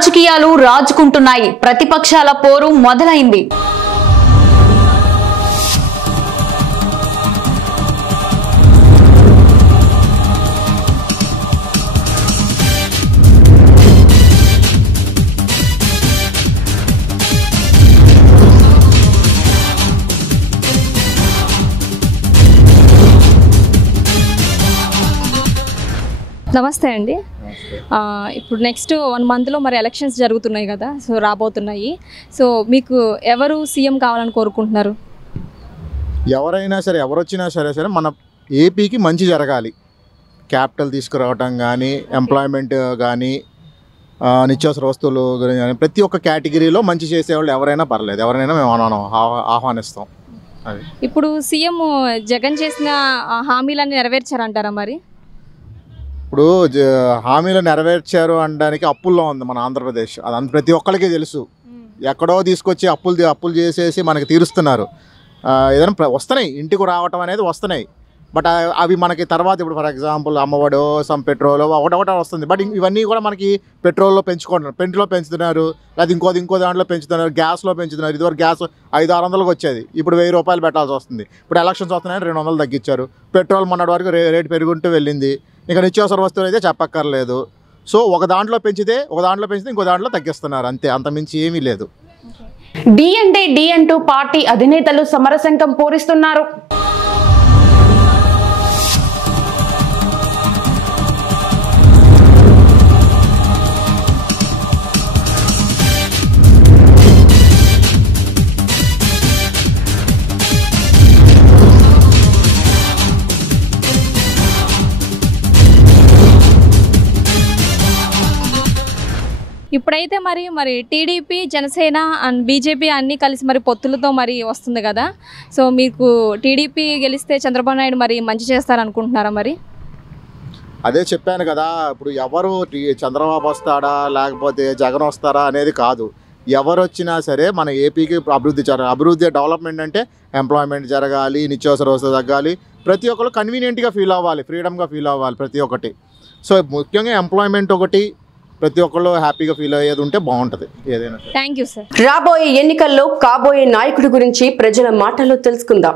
రాజకీయాలు రాజుకుంటున్నాయి. ప్రతిపక్షాల పోరు మొదలైంది. నమస్తే అండి. ఇప్పుడు నెక్స్ట్ 1 మంత్లో మరి ఎలక్షన్స్ జరుగుతున్నాయి కదా, సో రాబోతున్నాయి. సో మీకు ఎవరు సీఎం కావాలని కోరుకుంటున్నారు? ఎవరైనా సరే, ఎవరు వచ్చినా సరే మన ఏపీకి మంచి జరగాలి. క్యాపిటల్ తీసుకురావటం కానీ, ఎంప్లాయ్మెంట్ కానీ, నిత్యావసర వస్తువులు కానీ, ప్రతి ఒక్క కేటగిరీలో మంచి చేసేవాళ్ళు ఎవరైనా పర్లేదు, ఎవరైనా మేము ఆహ్వానిస్తాం. అది ఇప్పుడు సీఎం జగన్ చేసిన హామీలన్నీ నెరవేర్చారంటారా? మరి ఇప్పుడు హామీలు నెరవేర్చారు అనడానికి అప్పుల్లో ఉంది మన ఆంధ్రప్రదేశ్. అది ప్రతి ఒక్కరికి తెలుసు. ఎక్కడో తీసుకొచ్చి అప్పులు చేసేసి మనకి తీరుస్తున్నారు. ఏదైనా వస్తున్నాయి, ఇంటికి రావటం అనేది వస్తున్నాయి. బట్ అవి మనకి తర్వాత ఇప్పుడు ఫర్ ఎగ్జాంపుల్ అమ్మఒడో సమ్ పెట్రోల్ ఒకటొకటి వస్తుంది. బట్ ఇవన్నీ కూడా మనకి పెట్రోల్లో పెంచుతున్నారు, లేదా ఇంకో దాంట్లో పెంచుతున్నారు, గ్యాస్లో పెంచుతున్నారు. ఇదివరకు గ్యాస్ 500-600కి వచ్చేది, ఇప్పుడు 1000 రూపాయలు పెట్టాల్సి వస్తుంది. ఇప్పుడు ఎలక్షన్స్ వస్తున్నాయని 200 తగ్గించారు. పెట్రోల్ మొన్నటి వరకు రేటు పెరుగుంటూ వెళ్ళింది. ఇంకా నిత్యావసర వస్తువులు అయితే చెప్పక్కర్లేదు. సో ఒక దాంట్లో పెంచితే ఇంకో దాంట్లో తగ్గిస్తున్నారు, అంతే, అంతమించి ఏమీ లేదు. డి అంటే డి అంటూ పార్టీ అధినేతలు సమరశంఖం పూరిస్తున్నారు. ఇప్పుడైతే మరి టీడీపీ, జనసేన అండ్ బీజేపీ అన్నీ కలిసి మరి పొత్తులతో మరి వస్తుంది కదా. సో మీకు టీడీపీ గెలిస్తే చంద్రబాబు నాయుడు మరి మంచి చేస్తారనుకుంటున్నారా? మరి అదే చెప్పాను కదా, ఇప్పుడు ఎవరు చంద్రబాబు వస్తాడా లేకపోతే జగన్ వస్తారా అనేది కాదు. ఎవరు వచ్చినా సరే మన ఏపీకి అభివృద్ధి డెవలప్మెంట్ అంటే ఎంప్లాయ్మెంట్ జరగాలి, నిత్యావసర వస్తువులు తగ్గాలి, ప్రతి ఒక్కరు కన్వీనియంట్గా ఫీల్ అవ్వాలి, ఫ్రీడమ్గా ఫీల్ అవ్వాలి ప్రతి ఒక్కటి. సో ముఖ్యంగా ఎంప్లాయ్మెంట్ ఒకటి, ప్రతి ఒక్కళ్ళు హ్యాపీగా ఫీల్ అయ్యేది ఉంటే బాగుంటుంది ఏదైనా. Thank you sir. రాబోయే ఎన్నికల్లో కాబోయే నాయకుడి గురించి ప్రజల మాటల్లో తెలుసుకుందాం.